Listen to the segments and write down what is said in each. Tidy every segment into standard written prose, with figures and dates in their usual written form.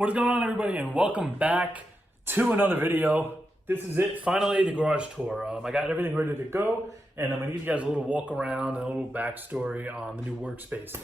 What is going on, everybody, and welcome back to another video. This is it, finally, the garage tour. I got everything ready to go, and I'm going to give you guys a little walk around and a little backstory on the new Workspace.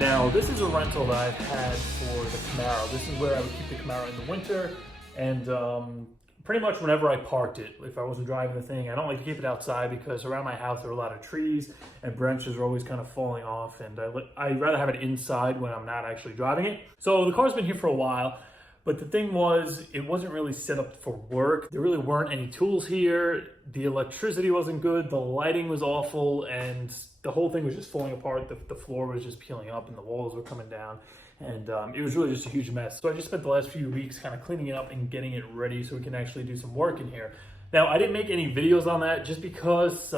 Now, this is a rental that I've had for the Camaro. This is where I would keep the Camaro in the winter, and pretty much whenever I parked it, if I wasn't driving the thing. I don't like to keep it outside because around my house there are a lot of trees and branches are always kind of falling off, and I'd rather have it inside when I'm not actually driving it. So the car's been here for a while, but the thing was, it wasn't really set up for work. There really weren't any tools here. The electricity wasn't good, the lighting was awful, and the whole thing was just falling apart. The floor was just peeling up and the walls were coming down, and it was really just a huge mess. So I just spent the last few weeks kind of cleaning it up and getting it ready so we can actually do some work in here. Now, I didn't make any videos on that just because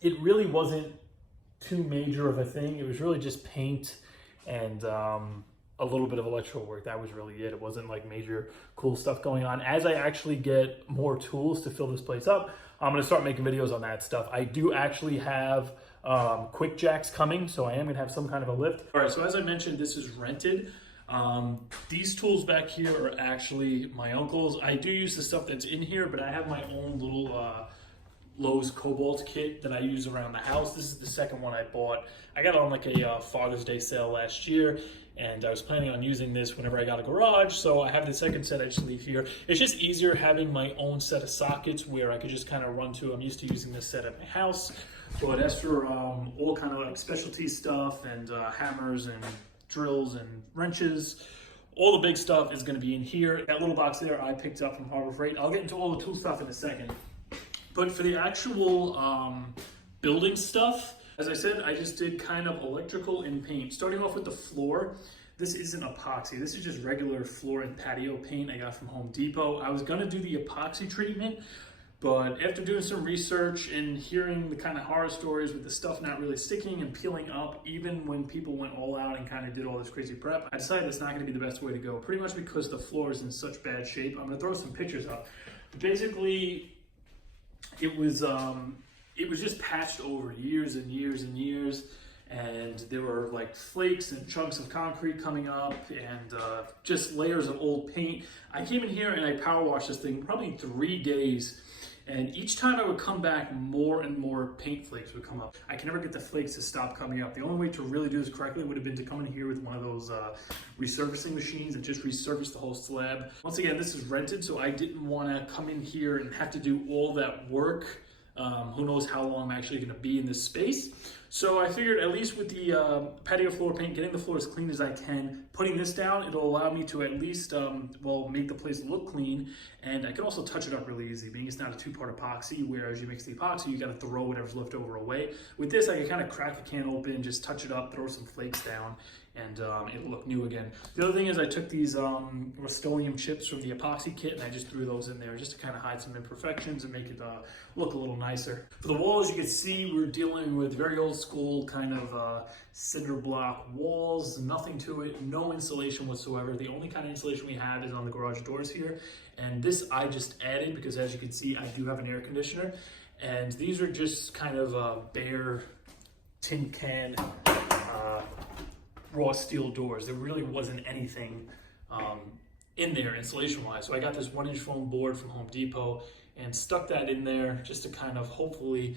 it really wasn't too major of a thing. It was really just paint and a little bit of electrical work. That was really it. It wasn't like major cool stuff going on. As I actually get more tools to fill this place up, I'm going to start making videos on that stuff. I do actually have quick jacks coming, so I am going to have some kind of a lift. All right, so as I mentioned, this is rented. These tools back here are actually my uncle's. I do use the stuff that's in here, but I have my own little Lowe's Cobalt kit that I use around the house. This is the second one I bought. I got it on like a Father's Day sale last year, and I was planning on using this whenever I got a garage, so I have the second set I just leave here. It's just easier having my own set of sockets where I could just kind of run to. I'm used to using this set at my house, but as for all kind of like specialty stuff and hammers and drills and wrenches, all the big stuff is going to be in here. That little box there I picked up from Harbor Freight. I'll get into all the tool stuff in a second. But for the actual building stuff, as I said, I just did kind of electrical and paint. Starting off with the floor, this isn't epoxy. This is just regular floor and patio paint I got from Home Depot. I was gonna do the epoxy treatment, but after doing some research and hearing the kind of horror stories with the stuff not really sticking and peeling up, even when people went all out and kind of did all this crazy prep, I decided it's not gonna be the best way to go, pretty much because the floor is in such bad shape. I'm gonna throw some pictures up. Basically, it was just patched over years and years and years, and there were like flakes and chunks of concrete coming up and just layers of old paint. I came in here and I power washed this thing probably 3 days, and each time I would come back, more and more paint flakes would come up. I can never get the flakes to stop coming up. The only way to really do this correctly would have been to come in here with one of those resurfacing machines and just resurface the whole slab. Once again, this is rented, so I didn't want to come in here and have to do all that work. Who knows how long I'm actually going to be in this space. So I figured, at least with the patio floor paint, getting the floor as clean as I can, putting this down, it'll allow me to at least, make the place look clean. And I can also touch it up really easy, being it's not a two-part epoxy, whereas you mix the epoxy, you got to throw whatever's left over away. With this, I can kind of crack a can open, just touch it up, throw some flakes down, and it'll look new again. The other thing is I took these Rust-Oleum chips from the epoxy kit and I just threw those in there just to kind of hide some imperfections and make it look a little nicer. For the walls, you can see we're dealing with very old school kind of cinder block walls, nothing to it, no insulation whatsoever. The only kind of insulation we have is on the garage doors here, and this I just added because, as you can see, I do have an air conditioner, and these are just kind of bare tin can raw steel doors. There really wasn't anything in there insulation wise, so I got this 1-inch foam board from Home Depot and stuck that in there just to kind of hopefully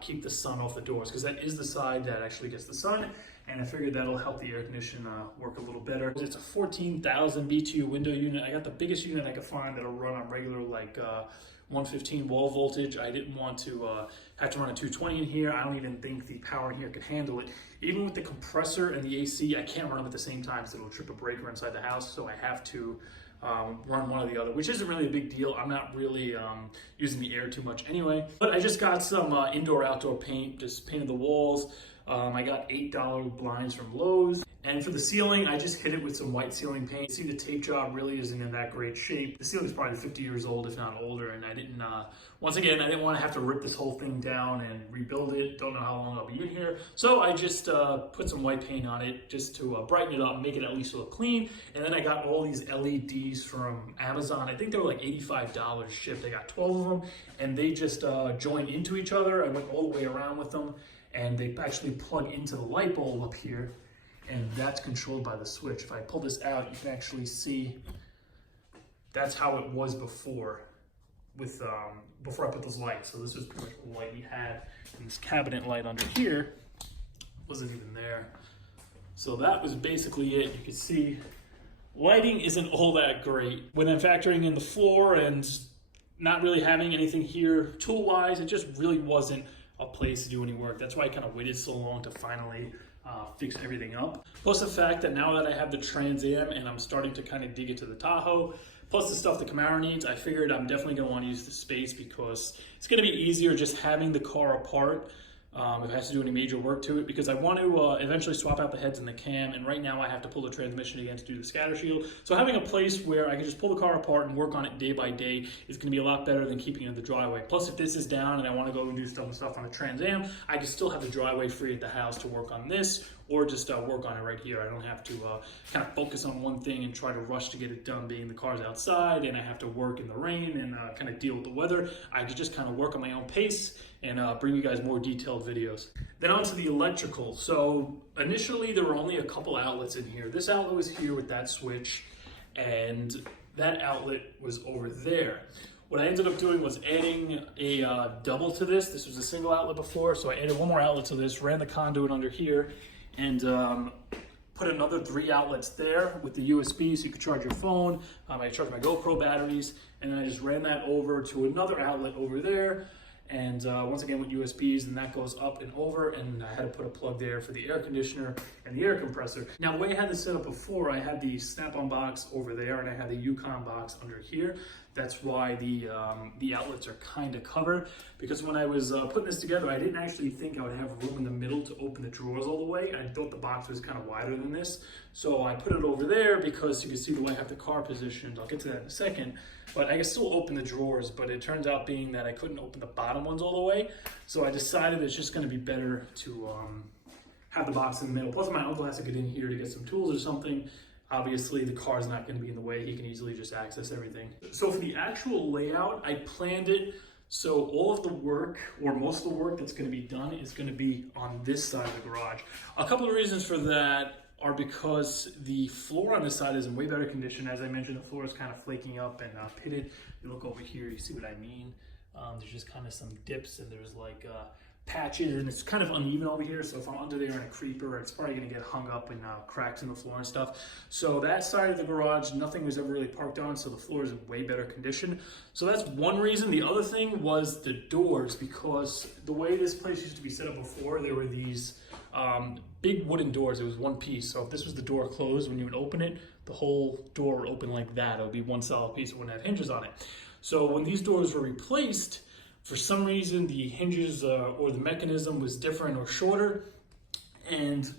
keep the sun off the doors, because that is the side that actually gets the sun, and I figured that'll help the air condition work a little better. It's a 14,000 BTU window unit. I got the biggest unit I could find that'll run on regular 115 wall voltage. I didn't want to have to run a 220 in here. I don't even think the power in here could handle it. Even with the compressor and the AC, I can't run them at the same time, so it'll trip a breaker inside the house, so I have to run one or the other, which isn't really a big deal. I'm not really using the air too much anyway. But I just got some indoor-outdoor paint, just painted the walls. I got $8 blinds from Lowe's. And for the ceiling, I just hit it with some white ceiling paint. You see the tape job really isn't in that great shape. The ceiling's probably 50 years old, if not older, and I didn't, once again, I didn't want to have to rip this whole thing down and rebuild it. Don't know how long I'll be in here. So I just put some white paint on it just to brighten it up, make it at least look clean. And then I got all these LEDs from Amazon. I think they were like $85 shipped. I got 12 of them, and they just join into each other. I went all the way around with them, and they actually plug into the light bulb up here. And that's controlled by the switch. If I pull this out, you can actually see that's how it was before with before I put those lights. So this is pretty much the light we had. And this cabinet light under here wasn't even there. So that was basically it. You can see lighting isn't all that great. When I'm factoring in the floor and not really having anything here tool-wise, it just really wasn't a place to do any work. That's why I kind of waited so long to finally fix everything up. Plus the fact that now that I have the Trans Am and I'm starting to kind of dig into the Tahoe, plus the stuff the Camaro needs, I figured I'm definitely going to want to use the space because it's going to be easier just having the car apart if I have to do any major work to it, because I want to eventually swap out the heads and the cam, and right now I have to pull the transmission again to do the scatter shield. So having a place where I can just pull the car apart and work on it day by day is going to be a lot better than keeping it in the driveway. Plus, if this is down and I want to go and do stuff on the Trans Am, I can still have the driveway free at the house to work on this, or just work on it right here. I don't have to kind of focus on one thing and try to rush to get it done, being the car's outside and I have to work in the rain and kind of deal with the weather. I could just kind of work on my own pace and bring you guys more detailed videos. Then on to the electrical. So initially there were only a couple outlets in here. This outlet was here with that switch, and that outlet was over there. What I ended up doing was adding a double to this. This was a single outlet before, so I added one more outlet to this, ran the conduit under here, and put another 3 outlets there with the USB so you could charge your phone. I charged my GoPro batteries, and then I just ran that over to another outlet over there. And once again with USBs, and that goes up and over, and I had to put a plug there for the air conditioner and the air compressor. Now the way I had this set up before, I had the snap-on box over there and I had the Yukon box under here. That's why the outlets are kind of covered, because when I was putting this together, I didn't actually think I would have room in the middle to open the drawers all the way. I thought the box was kind of wider than this. So I put it over there because you can see the way I have the car positioned. I'll get to that in a second. But I can still open the drawers, but it turns out being that I couldn't open the bottom ones all the way. So I decided it's just going to be better to have the box in the middle. Plus my uncle has to get in here to get some tools or something. Obviously the car's not going to be in the way. He can easily just access everything. So for the actual layout, I planned it so all of the work, or most of the work that's going to be done, is going to be on this side of the garage. A couple of reasons for that are because the floor on this side is in way better condition. As I mentioned, the floor is kind of flaking up and pitted. You look over here, you see what I mean? There's just kind of some dips, and there's like patches, and it's kind of uneven over here. So if I'm under there in a creeper, it's probably gonna get hung up and cracks in the floor and stuff. So that side of the garage, nothing was ever really parked on, so the floor is in way better condition. So that's one reason. The other thing was the doors, because the way this place used to be set up before, there were these big wooden doors. It was one piece. So if this was the door closed, when you would open it, the whole door would open like that. It would be one solid piece. It wouldn't have hinges on it. So when these doors were replaced, for some reason the hinges or the mechanism was different or shorter, and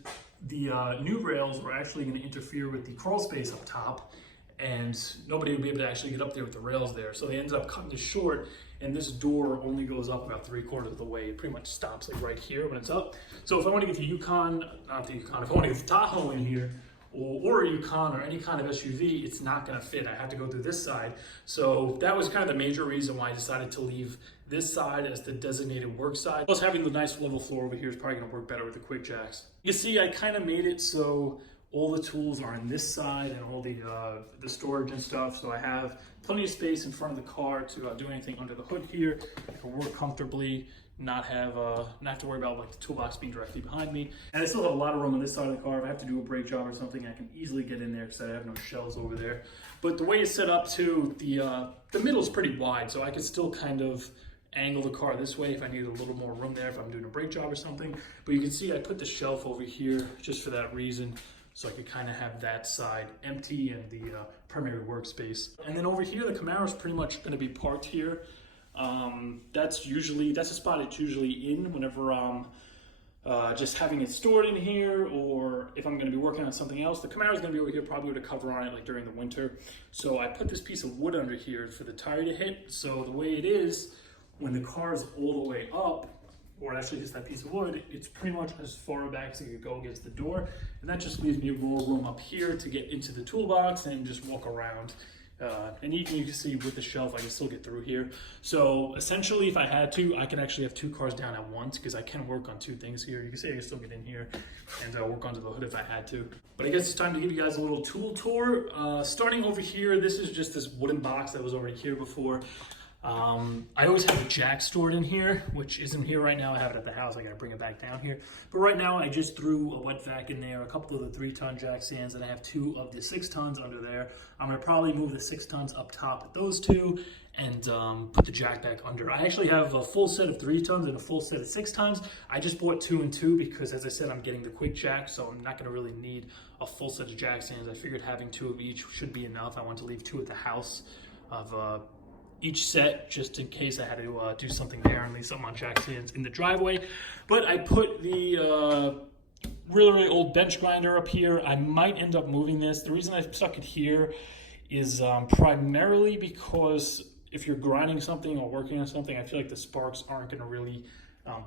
the new rails were actually going to interfere with the crawl space up top, and nobody would be able to actually get up there with the rails there. So they ended up cutting this short, and this door only goes up about 3/4 of the way. It pretty much stops like right here when it's up. So if I want to get the Yukon, not the Yukon, if I want to get the Tahoe in here, or a Yukon or any kind of SUV, it's not going to fit. I have to go through this side. So that was kind of the major reason why I decided to leave this side as the designated work side. Plus having the nice level floor over here is probably going to work better with the quick jacks. You see, I kind of made it so all the tools are on this side and all the storage and stuff. So I have plenty of space in front of the car to do anything under the hood here. I can work comfortably, not have to worry about like the toolbox being directly behind me. And I still have a lot of room on this side of the car. If I have to do a brake job or something, I can easily get in there because I have no shelves over there. But the way it's set up too, the middle is pretty wide, so I can still kind of angle the car this way if I need a little more room there if I'm doing a brake job or something. But you can see I put the shelf over here just for that reason, so I could kind of have that side empty and the primary workspace. And then over here, the Camaro is pretty much going to be parked here. That's a spot it's usually in whenever just having it stored in here, or if I'm going to be working on something else. The Camaro is going to be over here probably with a cover on it like during the winter. So I put this piece of wood under here for the tire to hit. So the way it is, when the car is all the way up, or it actually hits that piece of wood, it's pretty much as far back as it could go against the door. And that just leaves me more room up here to get into the toolbox and just walk around. And you can see with the shelf, I can still get through here. So essentially, if I had to, I can actually have 2 cars down at once because I can work on 2 things here. You can see I can still get in here and work onto the hood if I had to. But I guess it's time to give you guys a little tool tour. Starting over here, this is just this wooden box that was already here before. I always have a jack stored in here, which isn't here right now. I have it at the house. I gotta bring it back down here. But right now, I just threw a wet vac in there, a couple of the 3-ton jack stands, and I have 2 of the 6 tons under there. I'm gonna probably move the 6 tons up top with those 2 and put the jack back under. I actually have a full set of 3 tons and a full set of 6 tons. I just bought 2 and 2 because, as I said, I'm getting the quick jack, so I'm not gonna really need a full set of jack stands. I figured having 2 of each should be enough. I want to leave 2 at the house of each set, just in case I had to do something there and leave something on jack stands in the driveway. But I put the really old bench grinder up here. I might end up moving this. The reason I stuck it here is primarily because if you're grinding something or working on something, I feel like the sparks aren't going to really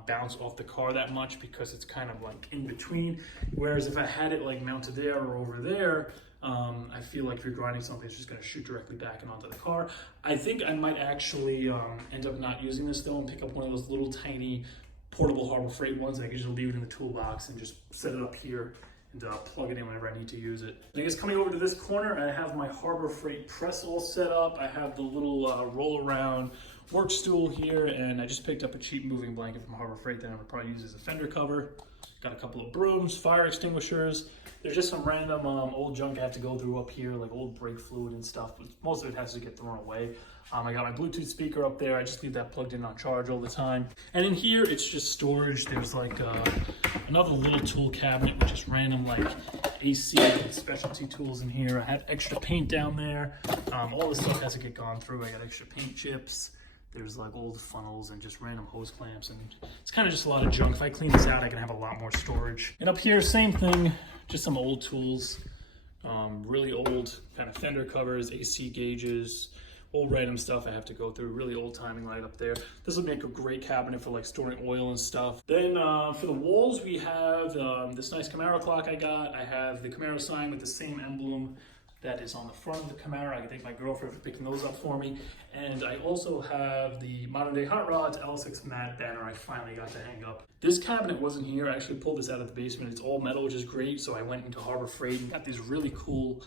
bounce off the car that much because it's kind of like in between. Whereas if I had it like mounted there or over there, I feel like if you're grinding something, it's just going to shoot directly back and onto the car. I think I might actually end up not using this though and pick up one of those little tiny portable Harbor Freight ones. I can just leave it in the toolbox and just set it up here and plug it in whenever I need to use it. I guess coming over to this corner, I have my Harbor Freight press all set up. I have the little roll around work stool here, and I just picked up a cheap moving blanket from Harbor Freight that I would probably use as a fender cover. Got a couple of brooms, fire extinguishers. There's just some random old junk I have to go through up here, like old brake fluid and stuff, but most of it has to get thrown away. I got my Bluetooth speaker up there. I just leave that plugged in on charge all the time. And in here, it's just storage. There's like another little tool cabinet with just random like AC and specialty tools in here. I have extra paint down there. All this stuff has to get gone through. I got extra paint chips. There's like old funnels and just random hose clamps, and it's kind of just a lot of junk. If I clean this out, I can have a lot more storage. And up here, same thing, just some old tools, really old kind of fender covers, AC gauges, old random stuff I have to go through. Really old timing light up there. This would make a great cabinet for like storing oil and stuff. Then for the walls, we have this nice Camaro clock I got. I have the Camaro sign with the same emblem that is on the front of the Camaro. I can thank my girlfriend for picking those up for me. And I also have the Modern Day Hot Rods LsxMatt banner I finally got to hang up. This cabinet wasn't here. I actually pulled this out of the basement. It's all metal, which is great. So I went into Harbor Freight and got these really cool,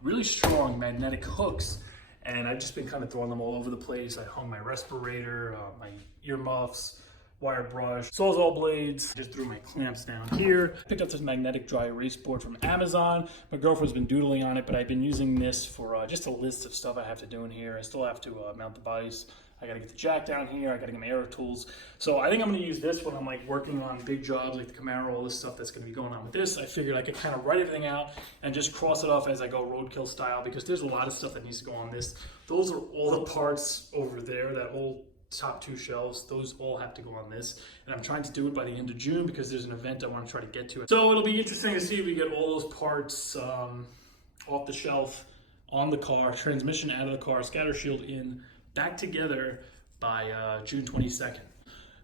really strong magnetic hooks. And I've just been kind of throwing them all over the place. I hung my respirator, my earmuffs, wire brush, Sawzall blades. Just threw my clamps down here. Picked up this magnetic dry erase board from Amazon. My girlfriend's been doodling on it, but I've been using this for just a list of stuff I have to do in here. I still have to mount the vise. I gotta get the jack down here. I gotta get my aero tools. So I think I'm gonna use this when I'm like working on big jobs like the Camaro, all this stuff that's gonna be going on with this. I figured I could kind of write everything out and just cross it off as I go roadkill style, because there's a lot of stuff that needs to go on this. Those are all the parts over there, that whole top 2 shelves, those all have to go on this, and I'm trying to do it by the end of June because there's an event I want to try to get to. So it'll be interesting to see if we get all those parts off the shelf, on the car, transmission out of the car, scatter shield in, back together by June 22nd.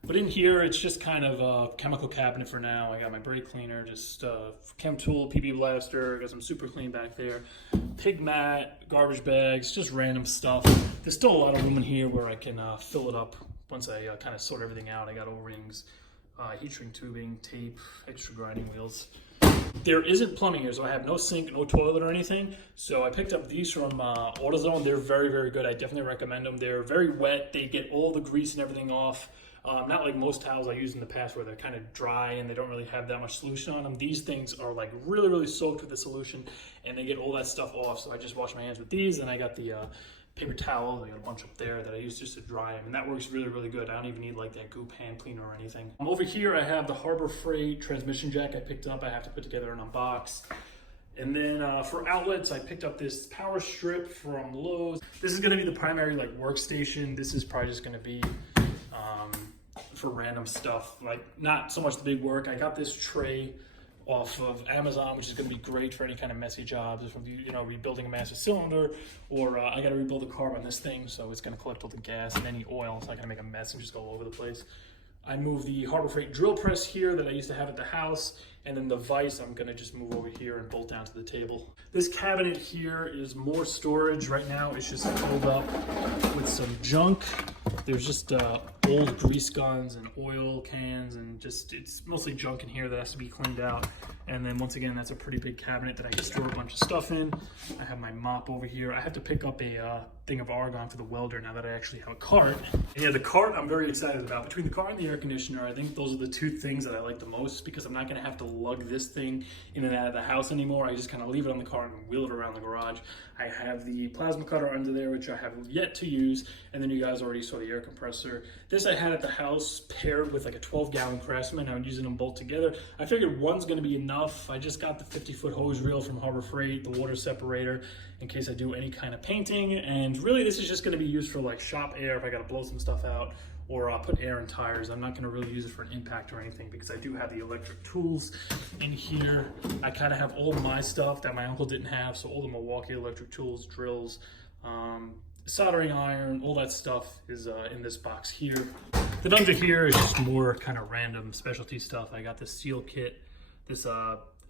But in here, it's just kind of a chemical cabinet for now. I got my brake cleaner, just chem tool, PB blaster, got some super clean back there, pig mat, garbage bags, just random stuff. There's still a lot of room in here where I can fill it up once I kind of sort everything out. I got O-rings, heat shrink tubing, tape, extra grinding wheels. There isn't plumbing here, so I have no sink, no toilet or anything. So I picked up these from AutoZone. They're very, very good. I definitely recommend them. They're very wet. They get all the grease and everything off. Not like most towels I used in the past where they're kind of dry and they don't really have that much solution on them. These things are like really, really soaked with the solution and they get all that stuff off. So I just wash my hands with these, and I got the paper towels. I got a bunch up there that I use just to dry them, and that works really, really good. I don't even need like that goop hand cleaner or anything. Over here I have the Harbor Freight transmission jack I picked up. I have to put together and unbox. And then for outlets, I picked up this power strip from Lowe's. This is gonna be the primary like workstation. This is probably just gonna be for random stuff, like not so much the big work. I got this tray off of Amazon, which is going to be great for any kind of messy jobs, if you know, rebuilding a master cylinder, or I got to rebuild the carb on this thing, so it's going to collect all the gas and any oil, so I can make a mess and just go all over the place. I moved the Harbor Freight drill press here that I used to have at the house, and then the vise I'm gonna just move over here and bolt down to the table. This cabinet here is more storage. Right now it's just filled up with some junk. There's just old grease guns and oil cans, and just, it's mostly junk in here that has to be cleaned out. And then once again, that's a pretty big cabinet that I can store a bunch of stuff in. I have my mop over here. I have to pick up a thing of argon for the welder now that I actually have a cart. And yeah, the cart I'm very excited about. Between the cart and the air conditioner, I think those are the two things that I like the most, because I'm not gonna have to lug this thing in and out of the house anymore. I just kind of leave it on the cart and wheel it around the garage. I have the plasma cutter under there, which I have yet to use. And then you guys already saw the air compressor. This I had at the house paired with like a 12-gallon Craftsman. I'm using them both together. I figured one's gonna be enough. I just got the 50-foot hose reel from Harbor Freight, the water separator, in case I do any kind of painting. And really this is just gonna be used for like shop air if I gotta blow some stuff out, or put air in tires. I'm not gonna really use it for an impact or anything, because I do have the electric tools in here. I kind of have all my stuff that my uncle didn't have, so all the Milwaukee electric tools, drills, soldering iron, all that stuff is in this box here. Then under here is just more kind of random specialty stuff. I got this seal kit, this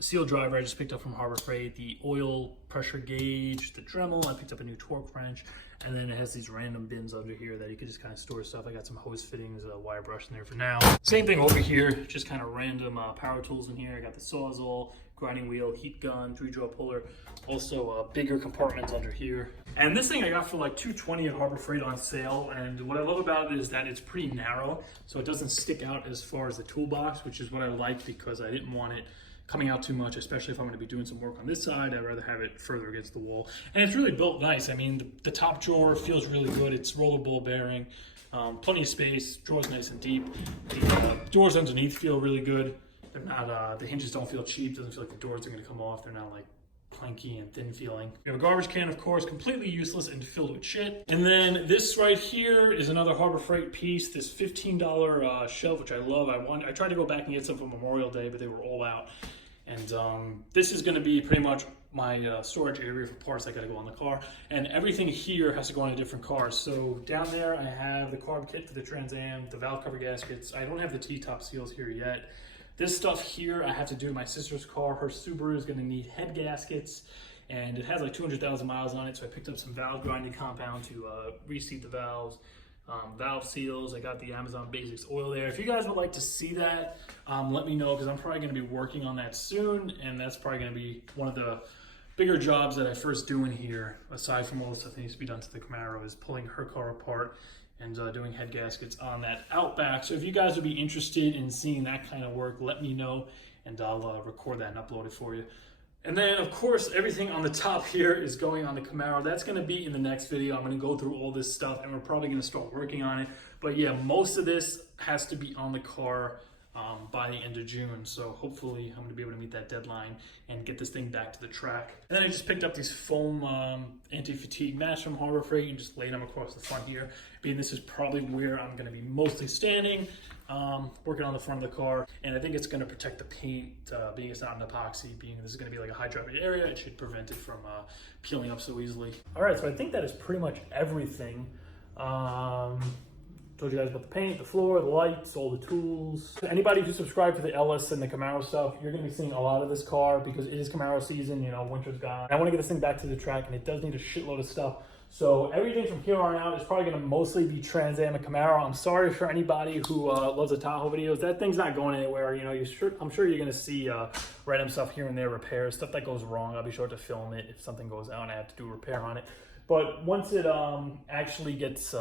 seal driver I just picked up from Harbor Freight, the oil pressure gauge, the Dremel, I picked up a new torque wrench, and then it has these random bins under here that you can just kind of store stuff. I got some hose fittings, a wire brush in there for now. Same thing over here, just kind of random power tools in here. I got the Sawzall, grinding wheel, heat gun, 3-draw puller, also bigger compartments under here. And this thing I got for like $220 at Harbor Freight on sale, and what I love about it is that it's pretty narrow, so it doesn't stick out as far as the toolbox, which is what I like, because I didn't want it coming out too much, especially if I'm going to be doing some work on this side. I'd rather have it further against the wall. And it's really built nice. I mean, the top drawer feels really good. It's roller ball bearing, plenty of space, drawer's nice and deep. The doors underneath feel really good. They're not, the hinges don't feel cheap. Doesn't feel like the doors are going to come off. They're not like planky and thin feeling. You have a garbage can, of course, completely useless and filled with shit. And then this right here is another Harbor Freight piece, this $15 shelf, which I love. I tried to go back and get some for Memorial Day, but they were all out. And this is going to be pretty much my storage area for parts that got to go on the car. And everything here has to go on a different car. So down there I have the carb kit for the Trans Am, the valve cover gaskets. I don't have the T-top seals here yet. This stuff here I have to do to my sister's car. Her Subaru is going to need head gaskets, and it has like 200,000 miles on it, so I picked up some valve grinding compound to reseat the valves. Valve seals, I got the Amazon Basics oil there. If you guys would like to see that, let me know, because I'm probably going to be working on that soon, and that's probably going to be one of the bigger jobs that I first do in here, aside from all the stuff that needs to be done to the Camaro, is pulling her car apart and doing head gaskets on that Outback. So if you guys would be interested in seeing that kind of work, let me know, and I'll record that and upload it for you. And then, of course, everything on the top here is going on the Camaro. That's going to be in the next video. I'm going to go through all this stuff, and we're probably going to start working on it. But yeah, most of this has to be on the car by the end of June. So hopefully I'm going to be able to meet that deadline and get this thing back to the track. And then I just picked up these foam anti-fatigue mats from Harbor Freight and just laid them across the front here. Being this is probably where I'm going to be mostly standing, working on the front of the car. And I think it's going to protect the paint, being it's not an epoxy, being this is going to be like a hydraulic area. It should prevent it from peeling up so easily. All right, so I think that is pretty much everything. Told you guys about the paint, the floor, the lights, all the tools. Anybody who subscribed to the LS and the Camaro stuff, you're going to be seeing a lot of this car because it is Camaro season, you know, winter's gone. I want to get this thing back to the track, and it does need a shitload of stuff. So everything from here on out is probably going to mostly be Trans Am and Camaro. I'm sorry for anybody who loves the Tahoe videos. That thing's not going anywhere. You know, I'm sure you're going to see random stuff here and there, repairs, stuff that goes wrong. I'll be sure to film it if something goes out and I have to do a repair on it. But once it actually gets...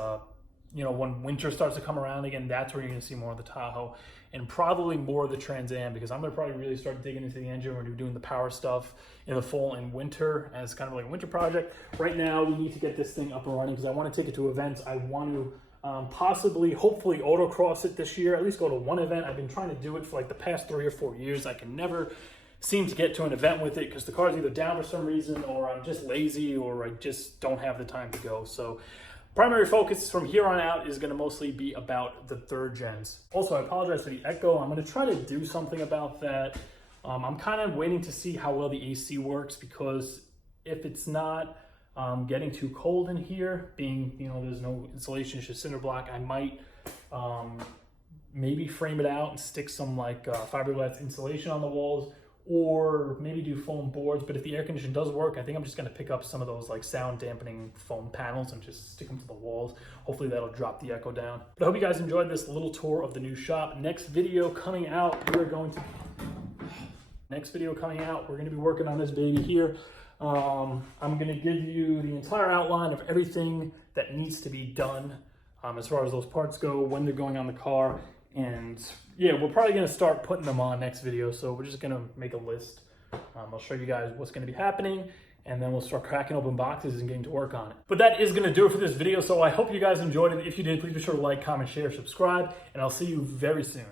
you know, when winter starts to come around again, that's where you're going to see more of the Tahoe and probably more of the Trans Am, because I'm going to probably really start digging into the engine. We're going to be doing the power stuff in the fall and winter as kind of like a winter project. Right now, we need to get this thing up and running because I want to take it to events. I want to possibly, hopefully, autocross it this year, at least go to one event. I've been trying to do it for like the past 3 or 4 years. I can never seem to get to an event with it because the car's either down for some reason, or I'm just lazy, or I just don't have the time to go. So Primary focus from here on out is going to mostly be about the 3rd gens. Also, I apologize for the echo. I'm going to try to do something about that. I'm kind of waiting to see how well the AC works, because if it's not getting too cold in here, being, you know, there's no insulation, it's just cinder block, I might maybe frame it out and stick some like fiberglass insulation on the walls, or maybe do foam boards. But if the air condition does work, I think I'm just going to pick up some of those like sound dampening foam panels and just stick them to the walls. Hopefully that'll drop the echo down. But I hope you guys enjoyed this little tour of the new shop. Next video coming out, we're going to be working on this baby here. I'm going to give you the entire outline of everything that needs to be done as far as those parts go, when they're going on the car. And yeah, we're probably going to start putting them on next video. So we're just going to make a list. I'll show you guys what's going to be happening, and then we'll start cracking open boxes and getting to work on it. But that is going to do it for this video. So I hope you guys enjoyed it. If you did, please be sure to like, comment, share, subscribe, and I'll see you very soon.